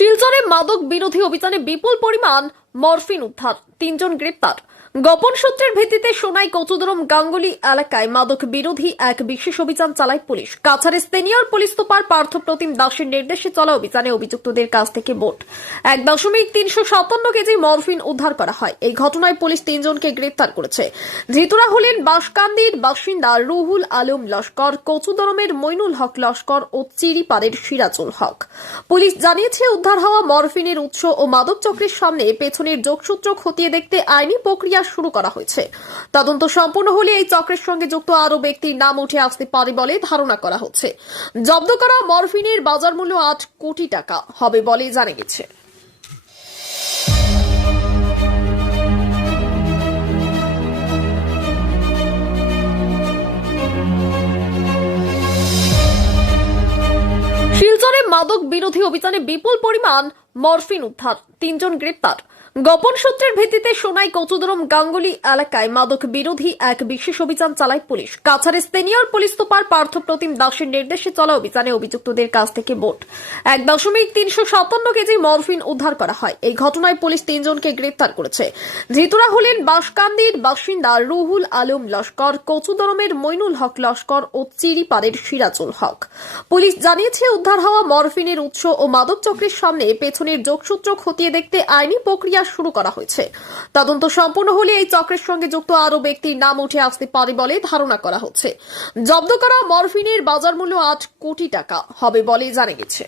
শিলচরে মাদক বিরোধী অভিযানে বিপুল পরিমাণ মরফিন উদ্ধার, তিনজন গ্রেপ্তার। গোপন সূত্রের ভিত্তিতে সোনাই কচুদরম গাঙ্গুলি এলাকায় মাদক বিরোধী এক বিশেষ অভিযান চালায় পুলিশ। কাছাড়ের senior police super Partha Pratim দাসের নির্দেশে চলা অভিযানে অভিযুক্তদের কাছ থেকে বোট এক দশমিক তিনশো সাতান্ন কেজি মরফিন উদ্ধার করা হয়। এই ঘটনায় পুলিশ তিনজনকে গ্রেপ্তার করেছে। ধৃতরা হলেন বাঁশকান্দির বাসিন্দা রুহুল আলম লস্কর, কচুদরমের মইনুল হক লস্কর ও চিরিপাড়ের সিরাজুল হক। পুলিশ জানিয়েছে, উদ্ধার হওয়া মরফিনের উৎস ও মাদক চক্রের সামনে পেছনের যোগসূত্র খতিয়ে দেখতে আইনি প্রক্রিয়া শুরু করা হয়েছে। তদন্ত সম্পূর্ণ হলে এই চক্রের সঙ্গে যুক্ত আরও ব্যক্তির নাম উঠে আসতে পারে বলে ধারণা করা হচ্ছে। জব্দ করা মরফিনের বাজার মূল্য আট কোটি টাকা হবে বলে জানা গেছে। শিলচরে মাদক বিরোধী অভিযানে বিপুল পরিমাণ মরফিন উদ্ধার। তিনজন গ্রেপ্তার। গোপন সূত্রের ভিত্তিতে সোনাই কচুদরম গাঙ্গুলি এলাকায় মাদক বিরোধী এক বিশেষ অভিযান চালায় পুলিশ। কাছাড়ের senior police super Partha Pratim দাসের নির্দেশে চলা অভিযানে অভিযুক্তদের কাছ থেকে বোট এক দশমিক তিনশো সাতান্ন কেজি মরফিন উদ্ধার করা হয়। এই ঘটনায় পুলিশ তিনজনকে গ্রেপ্তার করেছে। ধৃতরা হলেন বাসকান্দির বাসিন্দা রুহুল আলম লস্কর, কচুদরমের মইনুল হক লস্কর ও চিরিপাড়ের সিরাজুল হক। পুলিশ জানিয়েছে, উদ্ধার হওয়া মরফিনের উৎস ও মাদক চক্রের সামনে পেছনের যোগসূত্র খতিয়ে দেখতে আইনি প্রক্রিয়া শুরু করা হয়েছে। তদন্ত সম্পূর্ণ হলে এই চক্রের সঙ্গে যুক্ত আরও ব্যক্তির নাম উঠে আসতে পারে বলে ধারণা করা হচ্ছে। জব্দ করা মরফিনের বাজার মূল্য আট কোটি টাকা, হবে বলে জানা গেছে।